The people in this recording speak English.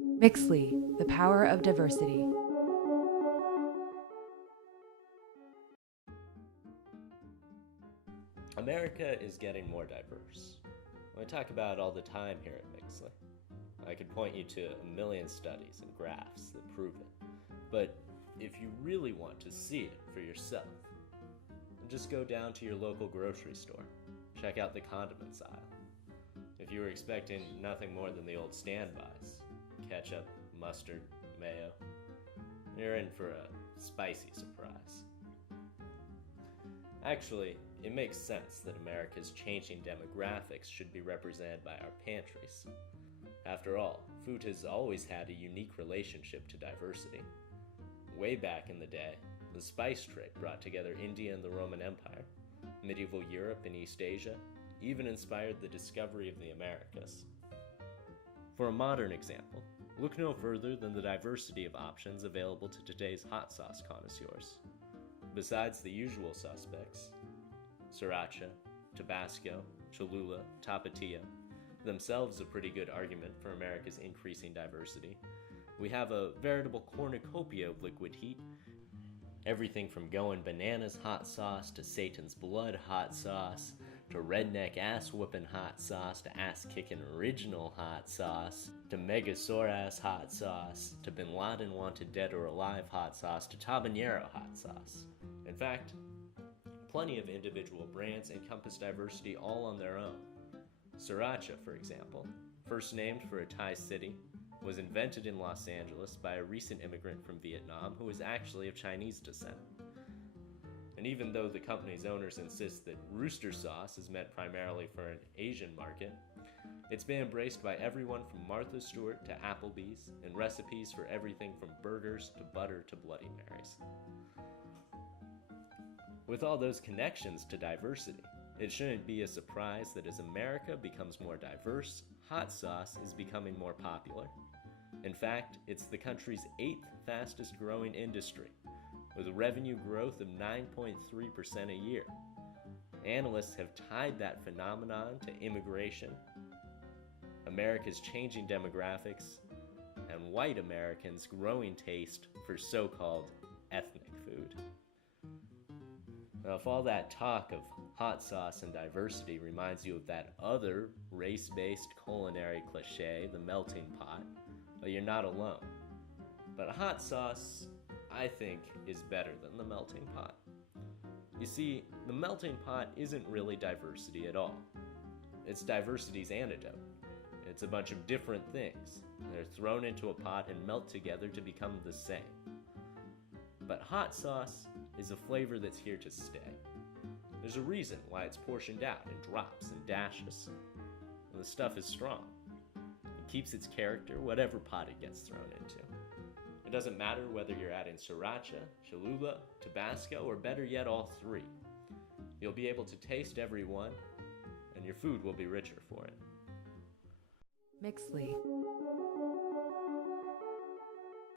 Mixly, the power of diversity. America is getting more diverse. We talk about it all the time here at Mixly. I could point you to a million studies and graphs that prove it. But if you really want to see it for yourself, just go down to your local grocery store. Check out the condiments aisle. If you were expecting nothing more than the old standbys, ketchup, mustard, mayo, you're in for a spicy surprise. Actually, it makes sense that America's changing demographics should be represented by our pantries. After all, food has always had a unique relationship to diversity. Way back in the day, the spice trade brought together India and the Roman Empire. Medieval Europe and East Asia even inspired the discovery of the Americas. For a modern example, look no further than the diversity of options available to today's hot sauce connoisseurs. Besides the usual suspects, Sriracha, Tabasco, Cholula, Tapatio, themselves a pretty good argument for America's increasing diversity, we have a veritable cornucopia of liquid heat. Everything from going bananas hot sauce to Satan's blood hot sauce to redneck ass-whooping hot sauce to ass-kicking original hot sauce to Megasaur-ass hot sauce to Bin Laden wanted dead or alive hot sauce to habanero hot sauce. In fact, plenty of individual brands encompass diversity all on their own. Sriracha, for example, first named for a Thai city, was invented in Los Angeles by a recent immigrant from Vietnam who was actually of Chinese descent. And even though the company's owners insist that rooster sauce is meant primarily for an Asian market, it's been embraced by everyone from Martha Stewart to Applebee's and recipes for everything from burgers to butter to Bloody Marys. With all those connections to diversity, it shouldn't be a surprise that as America becomes more diverse, hot sauce is becoming more popular. In fact, it's the country's 8th fastest growing industry, with a revenue growth of 9.3% a year. Analysts have tied that phenomenon to immigration, America's changing demographics, and white Americans' growing taste for so-called ethnic food. Now, if all that talk of hot sauce and diversity reminds you of that other race-based culinary cliche, the melting pot, well, you're not alone. But hot sauce, I think, is better than the melting pot. You see, the melting pot isn't really diversity at all. It's diversity's antidote. It's a bunch of different things. They're thrown into a pot and melt together to become the same. But hot sauce is a flavor that's here to stay. There's a reason why it's portioned out in drops and dashes. And the stuff is strong. It keeps its character whatever pot it gets thrown into. It doesn't matter whether you're adding Sriracha, Cholula, Tabasco, or better yet, all three. You'll be able to taste every one, and your food will be richer for it. Mixly.